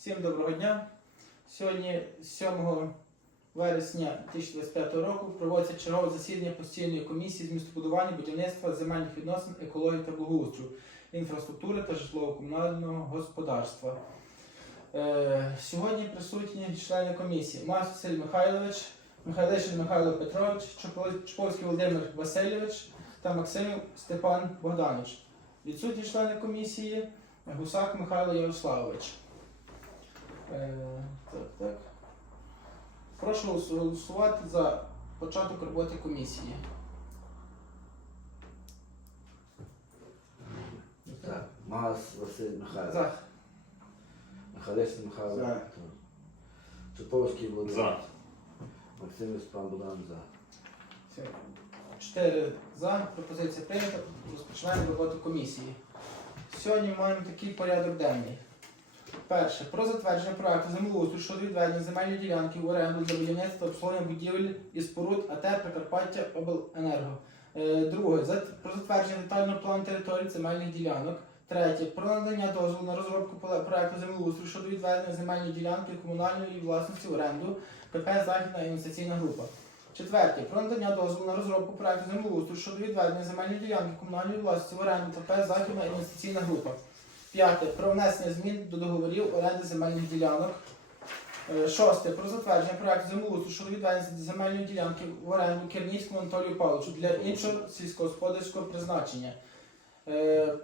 Всім доброго дня. Сьогодні, 7 вересня 2025 року, проводиться чергове засідання постійної комісії з містобудування, будівництва, земельних відносин, екології та благоустрою, інфраструктури та житлово-комунального господарства. Е, сьогодні присутні члени комісії Мас Василь Михайлович, Михайлишин Михайло Петрович, Чуповський Володимир Васильович та Максимів Степан Богданович. Відсутні члени комісії Гусак Михайло Ярославович. Е, так, так. Прошу голосувати за початок роботи комісії. Так, Мас Василь Михайлович. За. Михайлишин Михайло. За. Чуповський Володимир. За. Максим Степан Богдан за. Все. Чотири за. Пропозиція прийнята. Розпочинаємо роботу комісії. Сьогодні маємо такий порядок денний. Перше. Про затвердження проекту землеустрою щодо відведення земельної ділянки в оренду для будівництва обслуговування будівель і споруд АТ Прикарпаття Обленерго. Е, Друге. Про затвердження детального плану території земельних ділянок. Третє. Про надання дозволу на розробку проекту землеустрою щодо відведення земельної ділянки комунальної власності в оренду ПП Західна інвестиційна група. Четверте. Про надання дозволу на розробку проекту землеустрою щодо відведення земельної ділянки комунальної власності в оренду ПП Західна інвестиційна група. П'яте. Про внесення змін до договорів оренди земельних ділянок. Е, Шосте. Про затвердження проекту землеустрою щодо відведення земельної ділянки в оренду Кернівському Анатолію Павловичу для іншого сільськогосподарського призначення. Е,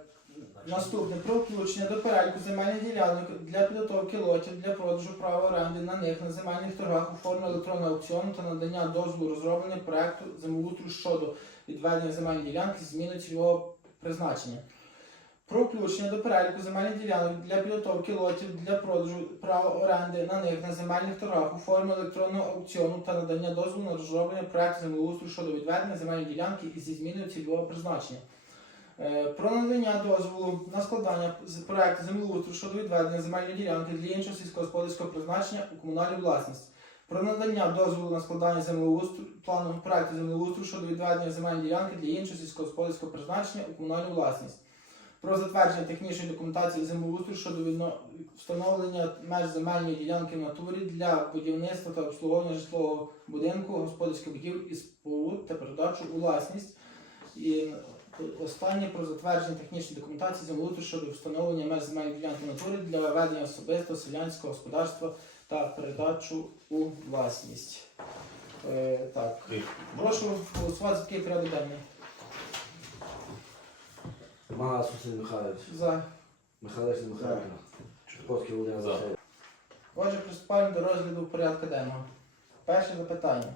Наступне про включення до переліку земельних ділянок для підготовки лотів для продажу права оренди на них на земельних торгах у формі електронного аукціону та надання дозволу розроблення проекту землеустрою щодо відведення земельної ділянки з зміною цільового призначення. Про включення до переліку земельних ділянок для підготовки лотів для продажу права оренди на них на земельних торгах у формі електронного аукціону та надання дозволу на розроблення проекту землеустрою щодо відведення земельної ділянки із зі зміною цільового призначення. Е, Про надання дозволу на складання проекту землеустрою щодо відведення земельної ділянки для іншого сільськогосподарського призначення у комунальну власність. Про надання дозволу на складання землеустрою плану проекту землеустрою щодо відведення земельної ділянки для іншого сільськогосподарського призначення у комунальну власність. Про затвердження технічної документації землеустрою щодо встановлення меж земельної ділянки в натурі для будівництва та обслуговування житлового будинку, господарських будівель і споруд та передачу у власність. І останнє про затвердження технічної документації землеустрою щодо встановлення меж земельної ділянки в натурі для ведення особистого селянського господарства та передачу у власність. Е, так. Прошу голосувати за такий порядок денний. Мас Василь Михайлович. За. Михайлишин Михайло. Чуповський Володимир За. Васильович. Отже, приступаємо до розгляду порядку денного. Перше запитання.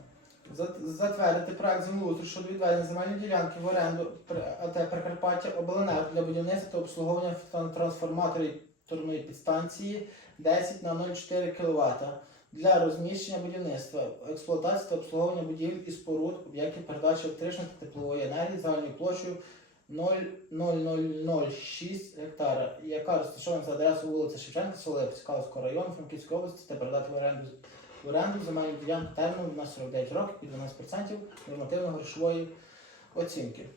За- Затвердити проект землеустрою щодо відведення земельної ділянки в оренду Пр- АТ Прикарпаття Обленерго для будівництва та обслуговування та трансформаторної підстанції 10 на 0,4 кВт для розміщення будівництва, експлуатації та обслуговування будівель і споруд, об'єктів передачі електричної та теплової енергії загальною площею 0,0006 гектара, яка розташована за адресою вулиця Шевченка, село Піскалського району Франківської області та передати в оренду в оренду земельну ділянку терміном на 49 років під 12% нормативно-грошової оцінки.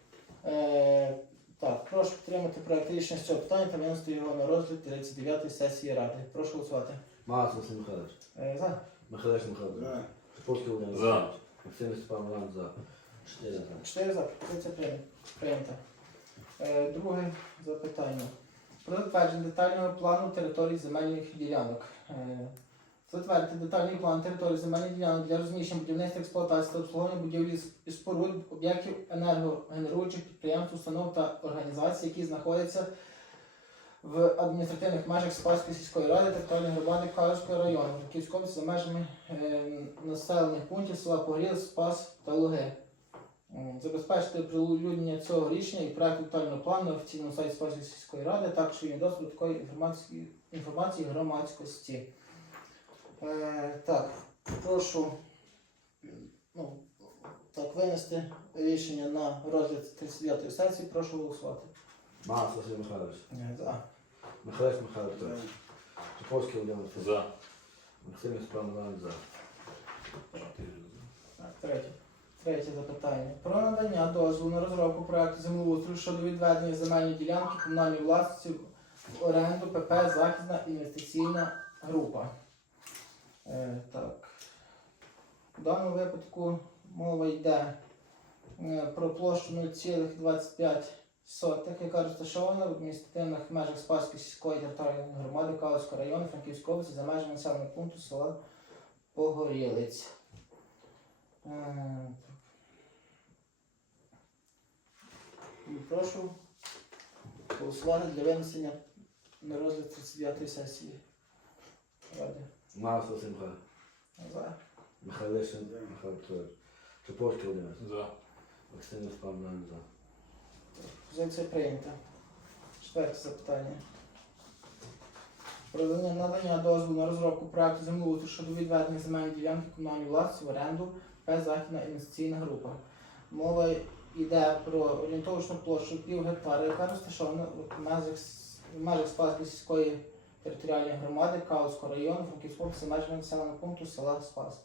Е, так, прошу підтримати проект рішення з цього питання та винести його на розгляд 39-ї сесії Ради. Прошу голосувати. Мас Василь Михайлович. Е, за. Михайлишин Михайло. За. Володимир За. Максим Степан Богдан за. Чотири за. 4 за. Пропозиція прийнята. Е, друге запитання. Про затвердження детального плану територій земельних ділянок. Е, затвердити детальний план території земельних ділянок для розміщення будівництва експлуатації та обслуговування будівлі і споруд, об'єктів енергогенеруючих підприємств, установ та організацій, які знаходяться в адміністративних межах Спаської сільської ради територіальної громади Калицького району області за межами е, населених пунктів села Погріл, Спас та Луги. М, Забезпечити прилюднення цього рішення і проекту детального плану на офіційному сайті Спаської сільської ради, також є доступ до такої інформації, інформації громадськості. Е, так, прошу ну, так, винести рішення на розгляд 39-ї сесії. Прошу голосувати. Мас Василь Михайлович. Е, За. Михайлишин Михайло Петрович. Чуповський Володимир. За. Максим Степан Богдан за. Так, третє. Третє запитання. Про надання дозволу на розробку проекту землеустрою щодо відведення земельної ділянки комунальної власності в оренду ПП Західна інвестиційна група. Е, так. В даному випадку мова йде е, про площу 0,25 сотих, яка розташована в адміністративних межах Спаської сільської територіальної громади Калицького району Франківської області за межами населеного пункту села Погорілець. Е, і Прошу голосувати для винесення на розгляд 39-ї сесії Ради. Василь Михайлович. За. Михайлишин Михайло Петрович. Чуповський Володимир. За. Максим Спамлен за. Позиція прийнята. Четверте запитання. Про надання- надання дозволу на розробку проекту землеустрою щодо відведення земельної ділянки комунальної власності в оренду без західна інвестиційна група. Мова йде про орієнтовочну площу пів гектара, яка розташована в межах, в межах Спаської сільської територіальної громади Каузького району Франківського межами населеного пункту села Спас.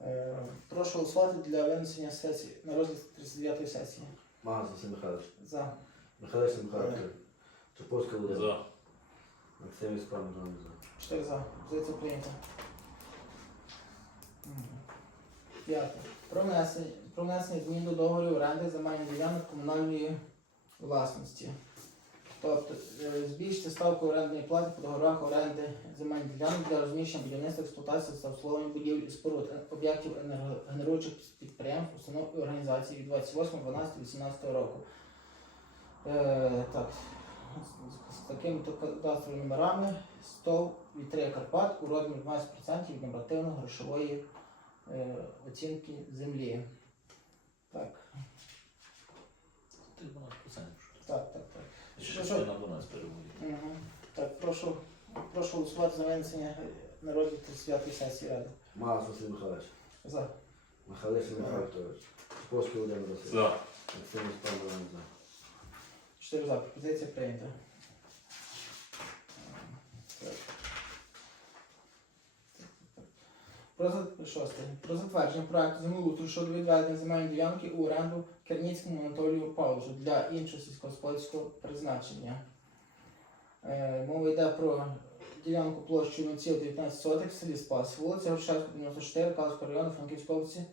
Е, Прошу голосувати для винесення сесії на розгляд 39-ї сесії. Мас Василь Михайлович. За. Михайлишин Михайло Петрович. Чуповський Володимир. За. Максим Спамлен за. 4 за. Позиція прийнята. Мгм. П'яте. Про внесення, про внесення змін до договорів оренди земельних ділянок комунальної власності. Тобто е, збільшити ставку орендної плати по договорах оренди земельних ділянок для розміщення будівництва, експлуатації та обслуговування будівель і споруд е, об'єктів енергогенеруючих підприємств, установ і організацій від 28.12.18 року. Е, так, з, такими кадастровими номерами СТОВ Вітрия Карпат у розмірі 20% від нормативно-грошової е, оцінки землі. Так, Ти 12%. так, так, так. Ще Що? що на 12 переводить. Угу. Так, прошу, прошу голосувати за винесення народів на розгляд 39 сесії Ради. Мала Василь Михайлович. За. Михайлович, Петрович. Чуповський Володимир Васильович. За. Максим Спамлен за. 4 за. Пропозиція прийнята. 6. Про затвердження проекту землеустрою щодо відведення земельної ділянки у оренду Керніцькому Анатолію Павловичу для іншого сільськогосподарського призначення. Е, мова йде про ділянку площею 0,19 сотих в селі Спас, вулиця Горшевська, 94, Калуського району, Франківської області.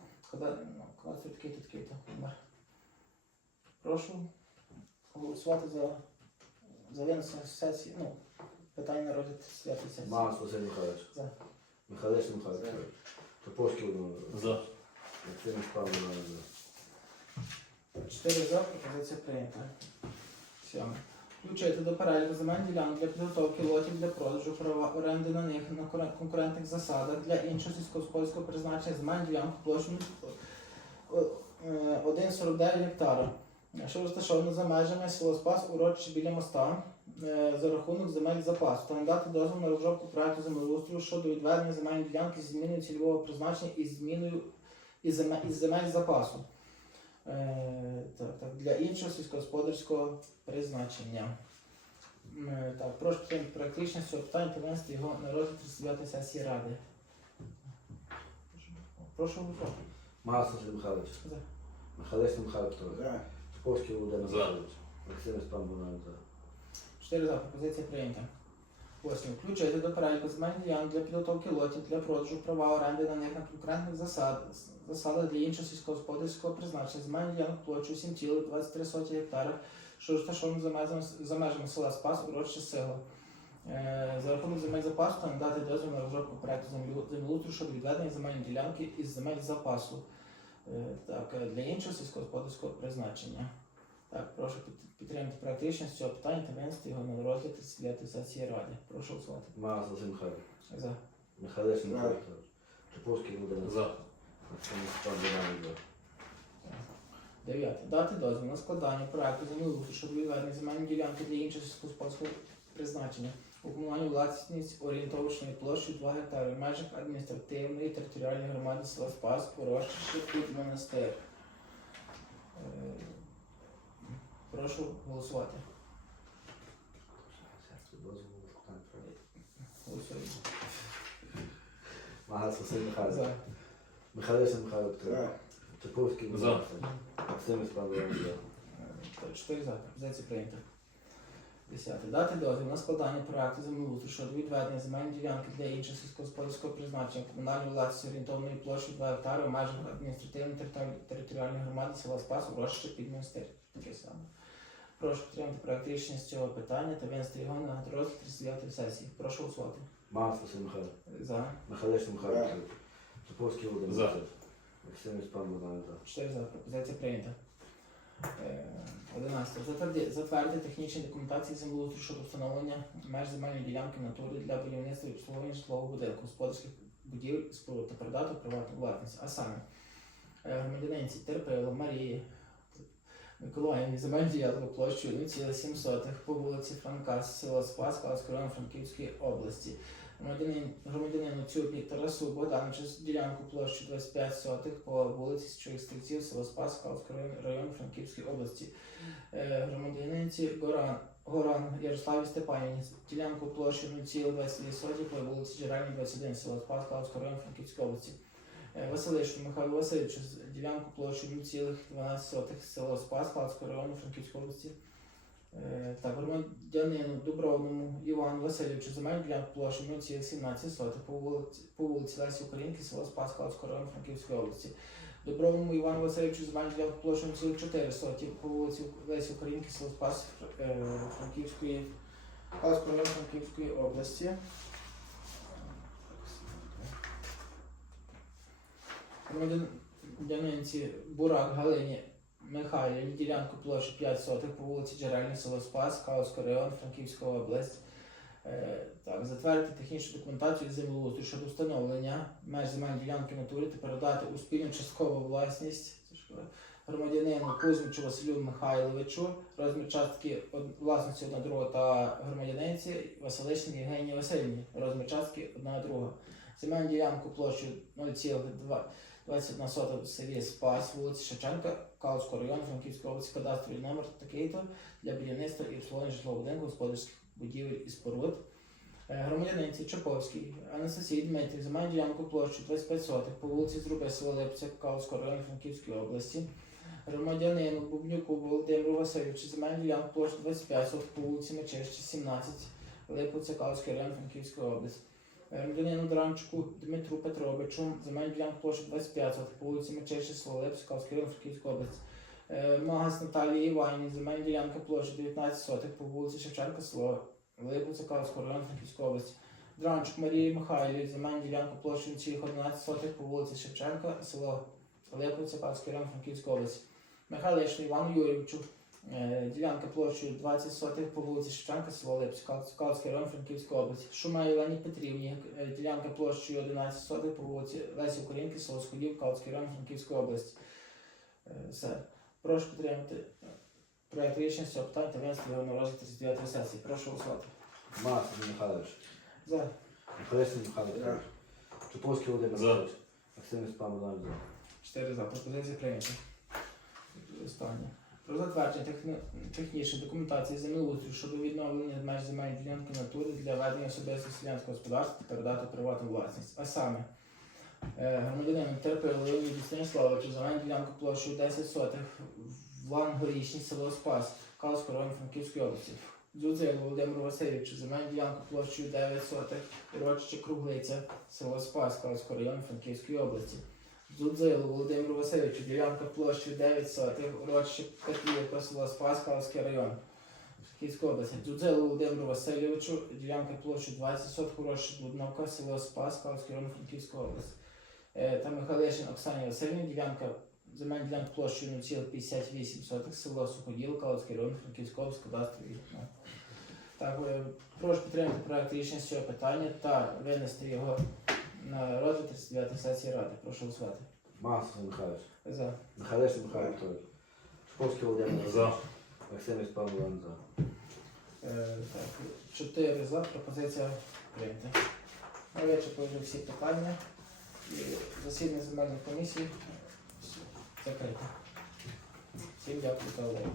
Класти ну, такий-то, такий-то. Прошу голосувати за, за винесення сесії. Ну, питання на розгляд сесії. Мас Василь Михайлович. Михайлович Михайлович. Володимир. За. Максим за. Чотири за, пропозиція прийнята. Сьоме. Включити до переліку земель ділянок для підготовки лотів для продажу права оренди на них на конкурентних засадах для іншого сільськогосподарського призначення земель ділянок площею е, 1,49 гектара, що розташовано за межами село Спас, урочище біля моста, е, за рахунок земель запасу та надати дозвіл на розробку проекту землеустрою щодо відведення земельної ділянки зі зміною цільового призначення і зміною із земель, із земель запасу. Е, так, так, для іншого сільськогосподарського призначення. Е, Так, прошу підтримати проект рішення цього питання та винести його на розгляд 39 сесії Ради. Прошу голосувати. Мас Василь Михайлович. За. Михайлишин Михайло Петрович. Володимир За. Васильович. Максим Спамлен за. 4 за. Пропозиція прийнята. Восьме. Включити до переліку земельних ділянок для підготовки лотів для продажу права оренди на них на конкурентних засад, засадах для іншого сільськогосподарського призначення земельних ділянок площею 7,23 гектара, що розташовані за межами, за межами села Спас, урочище село. Е, За рахунок земель запасу та надати дозвіл на розробку проекту землеустрою щодо відведення земельної ділянки із земель запасу е, так, е, для іншого сільськогосподарського призначення. Так, прошу підтримати з цього питання та винести його на розгляд 39 сесії Ради. Прошу голосувати. Василь Михайлович. За. Михайлишин За. Михайло Петрович. Чуповський Володимир. За. Дев'яте. Дати дозвіл на складання проекту землеустрою щодо відведення земельної ділянки для іншого сільськогосподарського призначення у комунальну власність орієнтовочної площі 2 гектари в межах адміністративної територіальної громади села Спас, урочище під монастир. Е, Прошу голосувати. Голосуємо. Магас Василь Михайлович. За. Михайлишин Михайло Петрович. За. Чуповський За. Максим. Е, Чотири за. Пропозиція прийнята. 10. Дати дозвіл на складання проекту землеустрою щодо відведення земельної ділянки для іншого сільськогосподарського призначення комунальної власності орієнтовної площі 2 гектари в межах адміністративно-територіальної громади села Спас, Урочище під монастир. Таке саме. Прошу підтримати з цього питання та винести його на розгляд 39 сесії. Прошу голосувати. Мас Василь Михайлович. За. Михайлович Михайло Петрович. Чуповський Володимир. За. Максим Іспан Богдан за. 4 за. Пропозиція прийнята. Е, 11. Затверди, затвердити технічні документації землеустрою щодо встановлення меж земельної ділянки в натурі для будівництва і обслуговування житлового будинку, господарських будівель, споруд та передати приватну власність. А саме е, громадянинці Терпило, Марії, Миколаївні, земельні ділянки площею 0,7 по вулиці Франка, село Спас, Калського району Франківської області. Громадянин, громадянину Цюбі Тарасу Богдановичу ділянку площі 25 сотих по вулиці Січових Стрільців, село Спас, Калського району- району Франківської області. Е, Громадянинці Горан, Горан Ярославі Степанівні ділянку площі 0,22 сотих по вулиці Джерельній 21, село Спас, Калського району Франківської області. Е, Василишу Михайлу Васильовичу ділянку площі 0,12 село Спас, Калського району Франківської області. Е, Так, громадянину Дубровному Івану Васильовичу земель для площі 0,17 сотих по вулиці, по вулиці Лесі Українки, село Спас, Калського району Франківської області. Дубровному Івану Васильовичу земель для площі 0,4 соті по вулиці Лесі Українки, село Спас, е, Франківської, Калського району Франківської області. Громадянинці Бурак Галині Михайлівні ділянку площі 5 сотих по вулиці Джерельний, село Спас, Калський район, Франківська область. Е, Так, затвердити технічну документацію землеустрою щодо встановлення меж земельної ділянки в натурі та передати у спільну часткову власність громадянину Кузьмичу Василю Михайловичу, розмір частки власності 1 друга та громадянинці Василичній Євгенії Васильівні, розмір частки 1 друга. Земельну ділянку площею 0,2 21 сота в селі Спас, вулиці Шевченка, Калицького району, Франківської області, кадастровий номер такий-то для будівництва і обслуговування житлового будинку, господарських будівель і споруд. Е, Громадянинці Чаповський, Анастасії Дмитрій, земельну ділянку площу 25 сотих по вулиці Зруби, село Липця, Калицького району, Франківської області. Громадянину Бубнюку Володимиру Васильовичу, земельну ділянку площу 25 сотих по вулиці Мечищі, 17, Липовця, Калицький район, Франківської області. Громадянину Дранчуку Дмитру Петровичу, земельну ділянку площі 25 по вулиці Липська, Калський район, область. Е, Магас Наталії Іванівні, земельна ділянка площі 19 сотих по вулиці Шевченка, село Липовця, Калського району, Франківської області. Дранчук Марії Михайлівні, земельна ділянка площі 11 сотих по вулиці Шевченка, село Липовця, Калський район, Франківської області. Михайлишну Івану Юрійовичу, Ділянка площею 20 сотих по вулиці Шевченка, село Липськ, Калський район, Франківської області. Шума Єлені Петрівні, е, ділянка площею 11 сотих по вулиці Лесі Українки, село Сходів, Калський район, Франківської області. Е, Все. Прошу підтримати е, проект рішення з цього питання та винести його на розгляд 39 сесії. Прошу голосувати. Мас Михайлович. За. Михайлович Михайло Петрович. Чуповський Володимир За. Петрович. Максим Іспан. 4 за. Пропозиція прийнята. Останнє. Про затвердження техні... технічної документації землеустрою щодо відновлення меж земельної ділянки в натурі для ведення особистого селянського господарства та передати приватну власність. А саме е, громадянину Терпилу Леоніду Станіславовичу земельну ділянку площею 10 сотих в Лангорічні, село Спас, Калського району Франківської області. Дзюдзилу Володимиру Васильовичу земельну ділянку площею 9 сотих, урочище Круглиця, село Спас, Калського району Франківської області. Зудзилу Володимиру Васильовичу, ділянка площі 9 сотих, урочище Петрівка, село Спас, Калський район. Київської області. Дзудзилу Володимиру Васильовичу, ділянка площі 20 сотих, урочище Блудновка, село Спас, Калський район, Франківської області. Е, Та Михайлишин Оксані Васильівні, ділянка земельна ділянка площею 0,58 сотих, село Суходіл, Калицький район, Франківської області, кадастровий. ну. Так, е, прошу підтримати проект рішення цього питання та винести його на розгляд 39 сесії Ради. Прошу голосувати. Мас Василь Михайлович. За. Михайлович Михайло Петрович. Чуповський Володимир За. Максим Іспан Богдан за. Е, так, 4 за. Пропозиція прийнята. Ми вичерпали всі питання. І засідання земельної комісії закрите. Всім дякую за увагу.